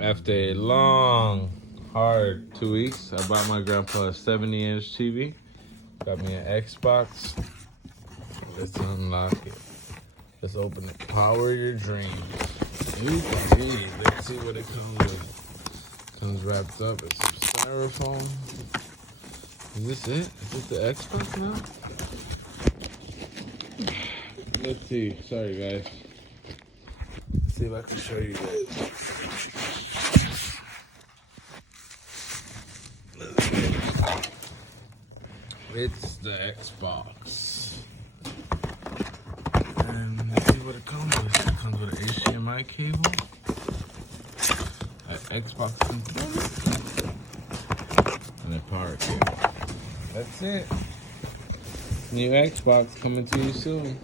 After a long, hard 2 weeks, I bought my grandpa a 70-inch TV. Got me an Xbox. Let's unlock it. Let's open it. Power your dreams. Ooh, let's see what it comes with. Comes wrapped up in some styrofoam. Is this it? Is this the Xbox now? Let's see. Sorry, guys. Let's see if I can show you guys. It's the Xbox. And let's see what it comes with. It comes with an HDMI cable, an Xbox controller, and a power cable. That's it. New Xbox coming to you soon.